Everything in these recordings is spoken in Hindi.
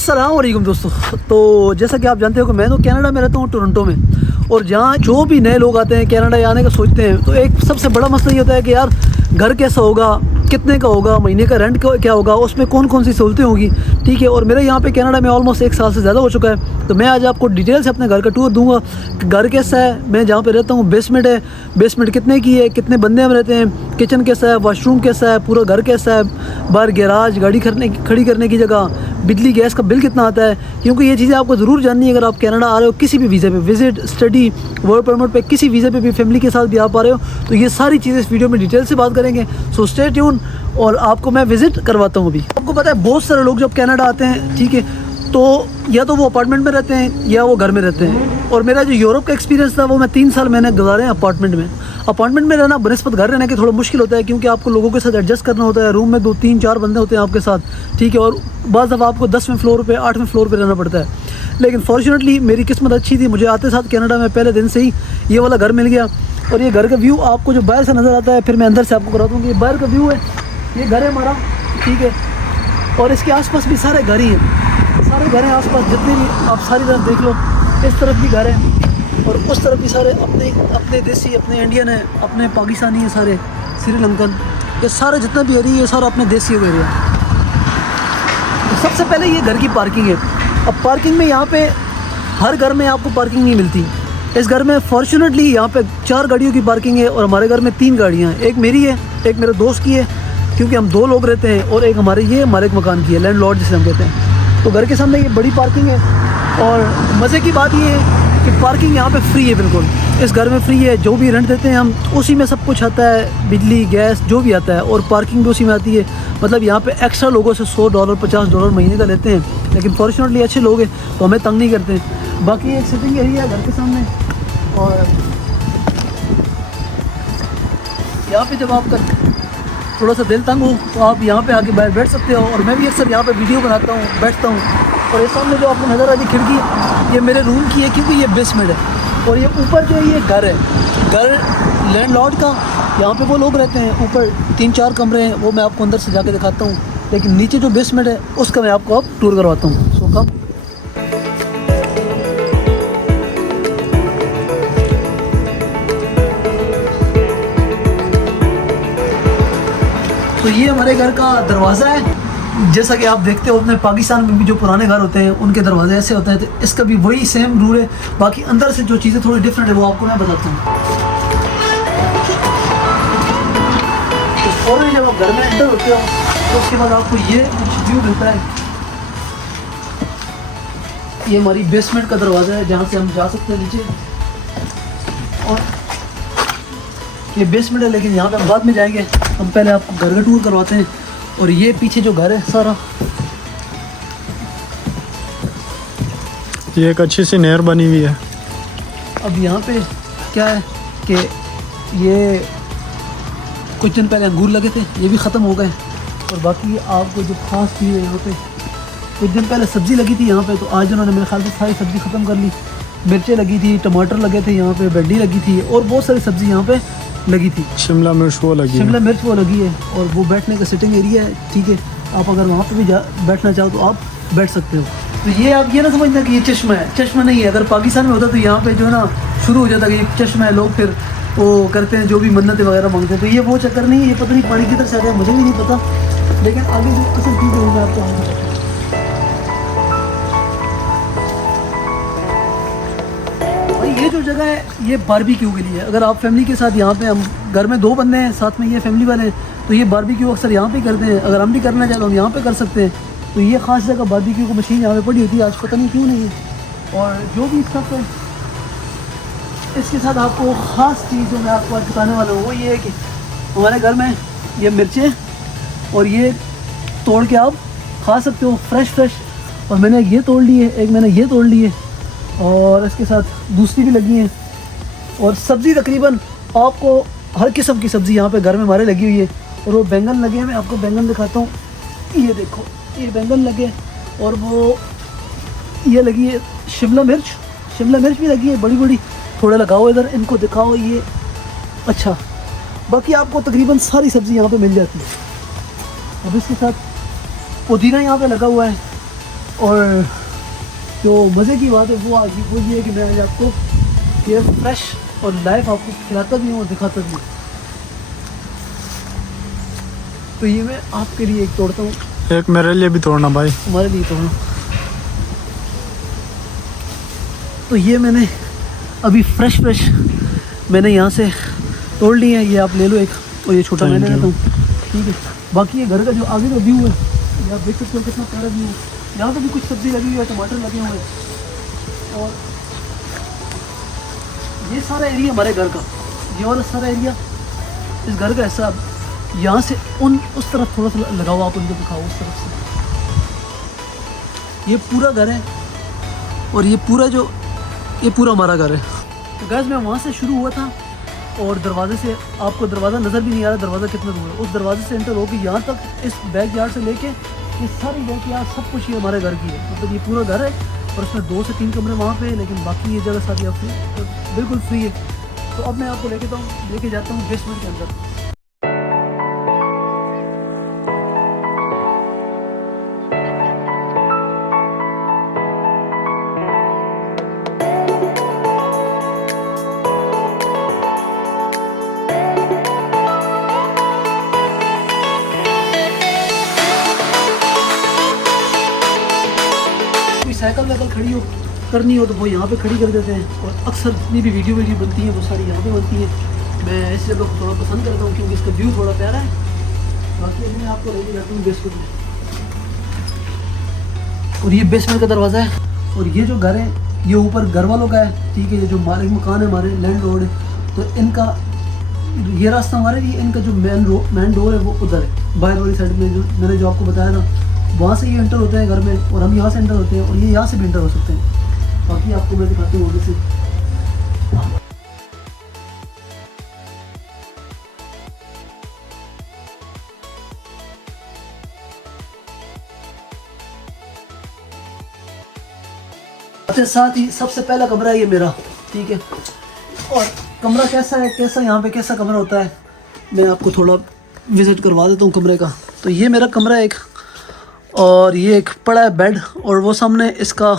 अस्सलाम वालेकुम दोस्तों। तो जैसा कि आप जानते हो कि मैं तो कनाडा में रहता हूँ, टोरंटो में। और जहाँ जो भी नए लोग आते हैं कनाडा आने का सोचते हैं, तो एक सबसे बड़ा मसला ये होता है कि यार घर कैसा होगा, कितने का होगा, महीने का रेंट क्या होगा, उसमें कौन कौन सी सहूलतें होगी। ठीक है। और मेरा यहाँ पे कनाडा में ऑलमोस्ट 1 साल से ज़्यादा हो चुका है। तो मैं आज आपको डिटेल से अपने घर का टूर दूंगा कि घर कैसा है, मैं जहाँ पे रहता हूँ बेसमेंट है, बेसमेंट कितने की है, कितने बंदे हम रहते हैं, किचन कैसा है, वाशरूम कैसा है, पूरा घर कैसा है, बाहर गैराज, गाड़ी खड़ी करने की जगह, बिजली गैस का बिल कितना आता है। क्योंकि ये चीज़ें आपको ज़रूर जाननी है अगर आप कनाडा आ रहे हो किसी भी वीज़े पे, विजिट, स्टडी, वर्क परमिट पे, किसी वीज़े पे भी फैमिली के साथ भी आप आ रहे हो। तो ये सारी चीज़ें इस वीडियो में डिटेल से बात करेंगे। सो स्टे ट्यून और आपको मैं विज़िट करवाता हूँ। अभी आपको पता है बहुत सारे लोग जब कनाडा आते हैं, ठीक है, तो या तो वो अपार्टमेंट में रहते हैं या वो घर में रहते हैं। और मेरा जो यूरोप का एक्सपीरियंस था वो मैं 3 साल मैंने गुजारे हैं अपार्टमेंट में। अपार्टमेंट में रहना बनस्पत घर रहने के थोड़ा मुश्किल होता है, क्योंकि आपको लोगों के साथ एडजस्ट करना होता है। रूम में 2 3 4 बंदे होते हैं आपके साथ, ठीक है। और बाज़ दफ़ा आपको 10वें फ्लोर पे, 8वें फ्लोर पे रहना पड़ता है। लेकिन फॉर्चुनेटली मेरी किस्मत अच्छी थी, मुझे आते साथ कनाडा में पहले दिन से ही ये वाला घर मिल गया। और ये घर का व्यू आपको जो बाहर से नज़र आता है, फिर मैं अंदर से आपको करा दूँगी। ये बाहर का व्यू है, ये घर है हमारा, ठीक है। और इसके आसपास भी सारे घर ही हैं, सारे घर हैं आसपास जितने भी, आप सारी तरफ देख लो। इस तरफ भी घर है और उस तरफ भी सारे अपने देसी, अपने इंडियन है, अपने पाकिस्तानी है, सारे श्रीलंकन, ये सारे जितना भी एरिया है सारा अपने देसी एरिया। तो सबसे पहले ये घर की पार्किंग है। अब पार्किंग में यहाँ पे हर घर में आपको पार्किंग नहीं मिलती। इस घर में फॉर्चुनेटली यहाँ पे 4 गाड़ियों की पार्किंग है और हमारे घर में 3 गाड़ियाँ हैं। एक मेरी है, एक मेरे दोस्त की है, क्योंकि हम 2 लोग रहते हैं, और एक हमारे एक मकान की है, लैंडलॉर्ड जिसे हम कहते हैं। तो घर के सामने ये बड़ी पार्किंग है। और मज़े की बात ये है कि पार्किंग यहाँ पे फ्री है, बिल्कुल इस घर में फ्री है। जो भी रेंट देते हैं हम, उसी में सब कुछ आता है, बिजली गैस जो भी आता है, और पार्किंग भी उसी में आती है। मतलब यहाँ पे एक्स्ट्रा लोगों से $100 $50 महीने का लेते हैं, लेकिन फॉर्चुनेटली अच्छे लोग हैं तो हमें तंग नहीं करते हैं। बाकी एक सिटिंग एरिया है घर के सामने। और यहाँ पे जब आपका थोड़ा सा दिल तंग हो तो आप यहाँ पे आके बाहर बैठ सकते हो। और मैं भी अक्सर यहाँ पे वीडियो बनाता हूँ, बैठता हूँ। और ये सामने जो आपको नज़र आ रही खिड़की, ये मेरे रूम की है, क्योंकि ये बेसमेंट है। और ये ऊपर जो है ये घर है, घर लैंडलॉर्ड का, यहाँ पे वो लोग रहते हैं। ऊपर 3 4 कमरे हैं, वो मैं आपको अंदर से जाके दिखाता हूँ। लेकिन नीचे जो बेसमेंट है उसका मैं आपको अब टूर करवाता हूँ। सो कम। तो ये हमारे घर का दरवाज़ा है। जैसा कि आप देखते हो अपने पाकिस्तान में भी जो पुराने घर होते हैं उनके दरवाजे ऐसे होते हैं, तो इसका भी वही सेम रूल है। बाकी अंदर से जो चीज़ें थोड़ी डिफरेंट है वो आपको मैं बताता हूँ। तो फौरन जब आप घर में एंटर होते हो तो उसके बाद आपको ये व्यू मिलता है। ये हमारी बेसमेंट का दरवाज़ा है जहाँ से हम जा सकते हैं नीचे। और ये बेसमेंट है, लेकिन यहाँ पे हम बाद में जाएंगे। हम पहले आपको घर का टूर करवाते हैं। और ये पीछे जो घर है सारा, ये एक अच्छी सी नहर बनी हुई है। अब यहाँ पे क्या है कि ये कुछ दिन पहले अंगूर लगे थे, ये भी ख़त्म हो गए। और बाकी आपको जो खास चीज़ है यहाँ पे, कुछ दिन पहले सब्ज़ी लगी थी यहाँ पे, तो आज उन्होंने मेरे ख्याल से सारी सब्ज़ी ख़त्म कर ली। मिर्चें लगी थी, टमाटर लगे थे यहाँ पे, भिंडी लगी थी, और बहुत सारी सब्ज़ी यहाँ पे लगी थी। शिमला मिर्च वो लगी है, और वो बैठने का सिटिंग एरिया है, ठीक है। आप अगर वहाँ पे भी बैठना चाहो तो आप बैठ सकते हो। तो ये आप ये ना समझना कि ये चश्मा है, चश्मा नहीं है। अगर पाकिस्तान में होता तो यहाँ पे जो है ना शुरू हो जाता कि ये चश्मा है, लोग फिर वो करते हैं जो भी मन्नतें वगैरह मांगते हैं। तो ये वो चक्कर नहीं है। ये पता नहीं पानी किधर से आता है, मुझे भी नहीं पता। लेकिन आगे जो असल चीज़ है मैं आपको आगे बताता हूँ। ये जो जगह है ये बारबेक्यू के लिए है। अगर आप फैमिली के साथ यहाँ पे, हम घर में 2 बंदे हैं, साथ में ये फैमिली वाले हैं, तो ये बारबेक्यू अक्सर यहाँ पे करते हैं। अगर हम भी करना चाहें तो हम यहाँ पे कर सकते हैं। तो ये ख़ास जगह बारबेक्यू की मशीन यहाँ पे पड़ी होती है, आज पता नहीं क्यों नहीं है। और जो भी स्टफ है इसके साथ आपको ख़ास चीज़ जो मैं आपको आज बताने वाला हूँ वो ये है कि हमारे घर में ये मिर्चें, और ये तोड़ के आप खा सकते हो फ्रेश। और मैंने ये तोड़ ली है, एक मैंने ये तोड़ ली है, और इसके साथ दूसरी भी लगी हैं। और सब्ज़ी तकरीबन आपको हर किस्म की सब्ज़ी यहाँ पे घर में हमारे लगी हुई है। और वो बैंगन लगे हैं, मैं आपको बैंगन दिखाता हूँ। ये देखो, ये बैंगन लगे, और वो ये लगी है शिमला मिर्च भी लगी है बड़ी बड़ी। थोड़ा लगाओ इधर, इनको दिखाओ। ये अच्छा, बाकी आपको तकरीबन सारी सब्ज़ी यहाँ पे मिल जाती है। अब इसके साथ पुदीना यहाँ पे लगा हुआ है, और जो मज़े की बात है वो ये है कि मैं आज आपको ये फ्रेश और लाइव आपको खिलाता भी हूँ और दिखाता भी हूँ। तो ये मैं आपके लिए एक तोड़ता हूँ, एक मेरे लिए भी तोड़ना भाई। हमारे लिए तोड़ना। तो ये मैंने अभी फ्रेश मैंने यहाँ से तोड़ लिए हैं, ये आप ले लो एक, और ये छोटा मैंने लेता हूँ, ठीक है। बाकी ये घर का जो आगे का व्यू है ये आप देख सकते हो कितना प्यारा व्यू है। यहाँ पे भी कुछ सब्ज़ी लगी हुई है, टमाटर लगे हुए हैं, और ये सारा एरिया हमारे घर का, ये वाला सारा एरिया इस घर का ऐसा। यहाँ से उस तरफ थोड़ा सा लगाओ, आप उनको दिखाओ उस तरफ से, ये पूरा घर है और ये पूरा हमारा घर है। तो गैस मैं वहाँ से शुरू हुआ था और दरवाजे से, आपको दरवाज़ा नज़र भी नहीं आ रहा दरवाज़ा कितना दूर है, उस दरवाजे से एंटर होकर यहाँ तक इस बैक यार्ड से लेके ये सारी बैक यार्ड सब कुछ ये हमारे घर की है। मतलब ये पूरा घर है और उसमें 2 से 3 कमरे वहाँ पे है, लेकिन बाकी ये जगह सारी आपकी बिल्कुल फ्री है। तो अब मैं आपको लेके जाता हूँ बेसमेंट के अंदर। साइकिल वाइकल खड़ी करनी हो तो वो यहाँ पे खड़ी कर देते हैं, और अक्सर जितनी भी वीडियो बनती हैं वो सारी यहाँ पे बनती हैं। मैं इस जगह को थोड़ा पसंद करता हूँ क्योंकि इसका व्यू थोड़ा प्यारा है। बाकी अभी मैं आपको लेके जाता हूँ बेसमेंट में, और ये बेसमेंट का दरवाज़ा है। और ये जो घर है ये ऊपर घर वालों का है, ठीक है। ये जो मालिक मकान है हमारे लैंड रोड है, तो इनका ये रास्ता हमारे लिए, इनका जो मेन डोर है वो उधर है बाहर वाली साइड में, जो मैंने जो आपको बताया ना, वहाँ से ये एंटर होते हैं घर में, और हम यहाँ से एंटर होते हैं, और ये यहाँ से भी एंटर हो सकते हैं। बाकी आपको मैं दिखाती हूँ आगे से। सबसे साथ ही सबसे पहला कमरा है ये मेरा, ठीक है। और कमरा कैसा है, यहाँ पे कैसा कमरा होता है, मैं आपको थोड़ा विज़िट करवा देता हूँ कमरे का। तो ये मेरा कमरा है एक, और ये एक पड़ा है बेड, और वो सामने इसका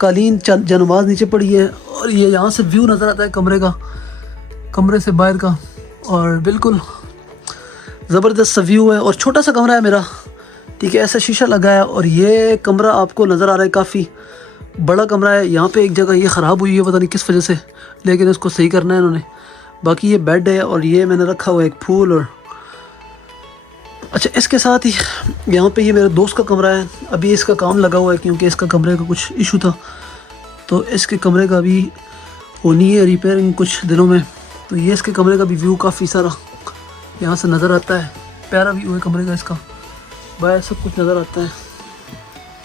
कालीन जनमाज नीचे पड़ी है, और ये यहाँ से व्यू नज़र आता है कमरे से बाहर का, और बिल्कुल ज़बरदस्त सा व्यू है। और छोटा सा कमरा है मेरा, ठीक है, ऐसा शीशा लगा है। और ये कमरा आपको नज़र आ रहा है काफ़ी बड़ा कमरा है। यहाँ पे एक जगह ये ख़राब हुई है, पता नहीं किस वजह से, लेकिन इसको सही करना है इन्होंने। बाकी ये बेड है, और ये मैंने रखा हुआ है एक फूल। और अच्छा, इसके साथ ही यहाँ पे ये मेरे दोस्त का कमरा है, अभी इसका काम लगा हुआ है क्योंकि इसका कमरे का कुछ इशू था, तो इसके कमरे का भी होनी है रिपेयरिंग कुछ दिनों में। तो ये इसके कमरे का भी व्यू काफ़ी सारा यहाँ से नज़र आता है, प्यारा व्यू है कमरे का इसका, बाहर सब कुछ नज़र आता है।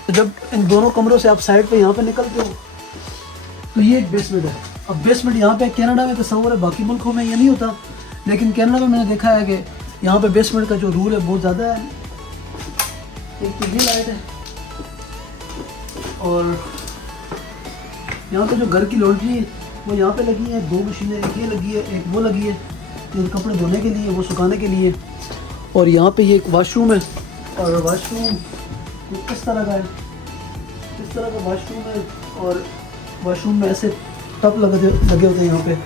तो जब इन दोनों कमरों से आप साइड पे यहाँ पे निकलते हो तो ये एक बेसमेंट है। अब बेसमेंट यहाँ पे कनाडा में तस्वर है, बाकी मुल्कों में ये नहीं होता, लेकिन कनाडा में मैंने देखा है कि यहाँ पे बेसमेंट का जो रूल है बहुत ज़्यादा है। एक तो ये लाइट है, और यहाँ पे जो घर की लॉन्ड्री है वो यहाँ पे लगी है, 2 मशीनें, एक ये लगी है, एक वो लगी है, एक कपड़े धोने के लिए, वो सुखाने के लिए। और यहाँ पे ये एक वाशरूम है, और वाशरूम कुछ इस तरह का है, इस तरह का वाशरूम है, और वाशरूम में ऐसे टब लगे होते हैं यहाँ पे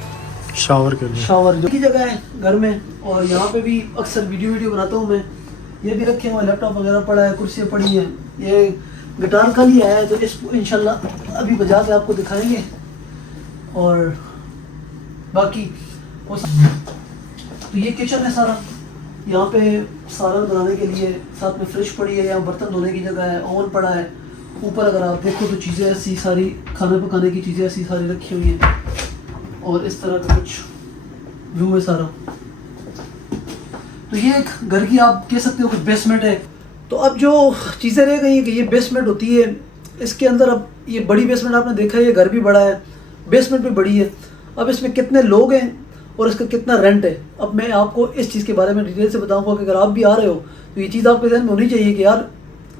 शावर के लिए, शावर जो की जगह है घर में। और यहाँ पे भी अक्सर वीडियो बनाता हूँ मैं, ये भी रखे हुए, लैपटॉप वगैरह पड़ा है, कुर्सियाँ पड़ी हैं। ये गिटार का ही है, तो इसको इंशाल्लाह अभी बजा के आपको दिखाएंगे। और बाकी तो ये किचन है सारा, यहाँ पे सालन बनाने के लिए, साथ में फ्रिज पड़ी है, यहाँ बर्तन धोने की जगह है, ओवन पड़ा है। ऊपर अगर आप देखो तो चीज़ें ऐसी सारी, खाना पकाने की चीज़ें ऐसी सारी रखी हुई हैं, और इस तरह का कुछ व्यू है सारा। तो ये एक घर की आप कह सकते हो कि बेसमेंट है। तो अब जो चीज़ें रह गई हैं कि ये बेसमेंट होती है, इसके अंदर अब ये बड़ी बेसमेंट आपने देखा है, ये घर भी बड़ा है, बेसमेंट भी बड़ी है। अब इसमें कितने लोग हैं और इसका कितना रेंट है, अब मैं आपको इस चीज़ के बारे में डिटेल से बताऊंगा कि अगर आप भी आ रहे हो तो ये चीज़ आपके ध्यान में होनी चाहिए कि यार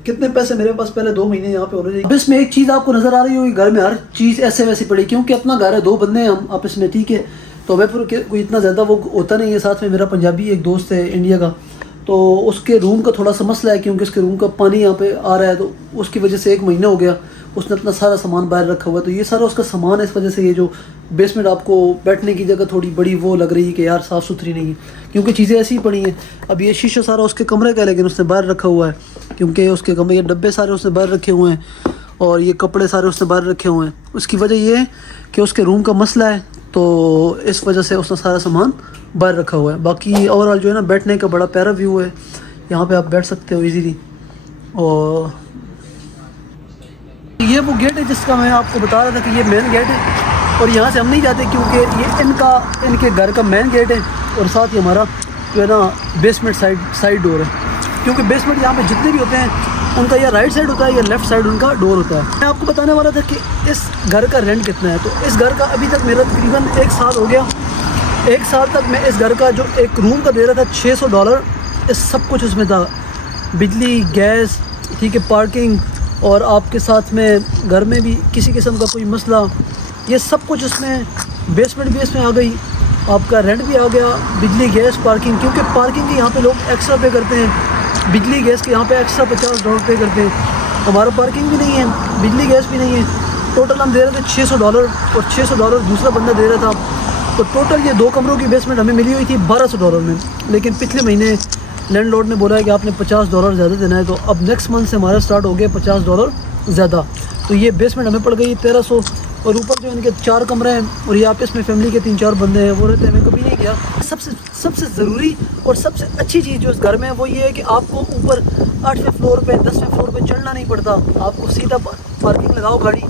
कितने पैसे मेरे पास पहले 2 महीने यहाँ पे होने चाहिए। अब इसमें एक चीज़ आपको नज़र आ रही होगी, घर में हर चीज़ ऐसे वैसी पड़ी, क्योंकि अपना घर है, 2 बंदे हैं हम आपस में, ठीक है। तो हमें फिर कोई इतना ज़्यादा वो होता नहीं है। साथ में मेरा पंजाबी एक दोस्त है इंडिया का, तो उसके रूम का थोड़ा सा मसला है, क्योंकि उसके रूम का पानी यहाँ पे आ रहा है, तो उसकी वजह से 1 महीना हो गया उसने अपना सारा सामान बाहर रखा हुआ है। तो ये सारा उसका सामान है, इस वजह से ये जो बेसमेंट आपको बैठने की जगह थोड़ी बड़ी वो लग रही है कि यार साफ़ सुथरी नहीं है, क्योंकि चीज़ें ऐसी ही पड़ी हैं। अब ये शीशा सारा उसके कमरे का है, लेकिन उसने बाहर रखा हुआ है, क्योंकि उसके कमरे के डब्बे सारे उसने बाहर रखे हुए हैं और ये कपड़े सारे उसने बाहर रखे हुए हैं। उसकी वजह ये है कि उसके रूम का मसला है, तो इस वजह से उसने सारा सामान बाहर रखा हुआ है। बाकी ओवरऑल जो है ना, बैठने का बड़ा प्यारा व्यू है, यहाँ पे आप बैठ सकते हो इजीली। और ये वो गेट है जिसका मैं आपको बता रहा था कि ये मेन गेट है, और यहाँ से हम नहीं जाते क्योंकि ये इनके घर का मेन गेट है, और साथ ही हमारा जो है ना बेसमेंट साइड डोर है, क्योंकि बेसमेंट यहाँ पे जितने भी होते हैं उनका या राइट साइड होता है या लेफ़्ट साइड उनका डोर होता है। मैं आपको बताने वाला था कि इस घर का रेंट कितना है। तो इस घर का अभी तक मेरा तकरीबन 1 साल हो गया। 1 साल तक मैं इस घर का जो एक रूम का दे रहा था $600, इस सब कुछ उसमें था, बिजली, गैस, ठीक है, पार्किंग, और आपके साथ में घर में भी किसी किस्म का कोई मसला, ये सब कुछ उसमें, बेसमेंट भी इसमें आ गई, आपका रेंट भी आ गया, बिजली, गैस, पार्किंग, क्योंकि पार्किंग के यहाँ पे लोग एक्स्ट्रा पे करते हैं, बिजली गैस के यहाँ पे एक्स्ट्रा $50 पे करते हैं। हमारा पार्किंग भी नहीं है, बिजली गैस भी नहीं है। टोटल हम दे रहे थे $600 और $600 दूसरा बंदा दे रहा था। तो टोटल ये 2 कमरों की बेसमेंट हमें मिली हुई थी $1200 में, लेकिन पिछले महीने लैंडलॉर्ड ने बोला है कि आपने $50 ज़्यादा देना है, तो अब नेक्स्ट मंथ से हमारा स्टार्ट हो गया $50 ज़्यादा। तो ये बेसमेंट हमें पड़ गई 1300, और ऊपर जो इनके 4 कमरे हैं, और यहाँ पे इसमें फैमिली के 3-4 बंदे हैं, वो रहते हैं, मैं कभी नहीं गया। सबसे ज़रूरी और सबसे अच्छी चीज़ जो इस घर में है वो ये है कि आपको ऊपर 8वें फ्लोर पे 10वें फ्लोर पे चढ़ना नहीं पड़ता। आपको सीधा पार्किंग लगाओ गाड़ी,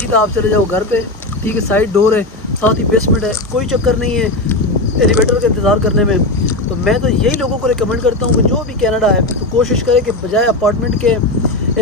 सीधा आप चले जाओ घर पे, ठीक है, साइड डोर है, साथ ही बेसमेंट है, कोई चक्कर नहीं है एलिवेटर का इंतज़ार करने में। तो मैं तो यही लोगों को रिकमेंड करता हूँ कि जो भी कनाडा है तो कोशिश करें कि बजाय अपार्टमेंट के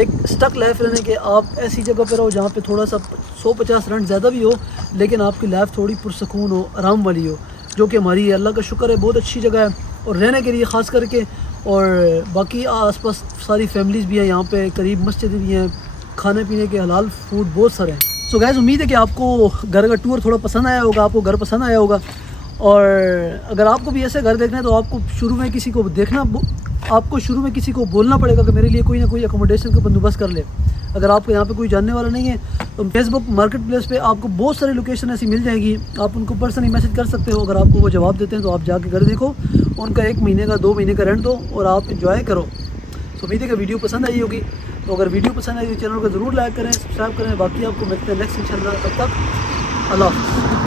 एक स्टक लाइफ रहने के, आप ऐसी जगह पर रहो जहाँ पे थोड़ा सा 150 रेंट ज़्यादा भी हो, लेकिन आपकी लाइफ थोड़ी पुरसकून हो, आराम वाली हो, जो कि हमारी अल्लाह का शुक्र है बहुत अच्छी जगह है और रहने के लिए ख़ास करके। और बाकी आसपास सारी फैमिलीज़ भी हैं, यहाँ पे करीब मस्जिद भी हैं, खाने पीने के हलाल फूड बहुत सारे हैं। सो गाइस, उम्मीद है कि आपको घर का टूर थोड़ा पसंद आया होगा, आपको घर पसंद आया होगा। और अगर आपको भी ऐसे घर देखना है तो आपको शुरू में किसी को बोलना पड़ेगा कि मेरे लिए कोई ना कोई अकोमोडेशन का बंदोबस्त कर ले। अगर आपको यहाँ पे कोई जानने वाला नहीं है तो फेसबुक मार्केट प्लेस पे आपको बहुत सारी लोकेशन ऐसी मिल जाएगी, आप उनको पर्सनली मैसेज कर सकते हो। अगर आपको वो जवाब देते हैं तो आप जाके घर देखो, उनका 1 महीने का 2 महीने का रेंट दो और आप इंजॉय करो। तो उम्मीद है कि वीडियो पसंद आई होगी। तो अगर वीडियो पसंद आई तो चैनल को ज़रूर लाइक करें, सब्सक्राइब करें। बाकी आपको मिलते हैं नेक्स्ट इंशाल्लाह। तब तक अल्लाह हाफ़िज़।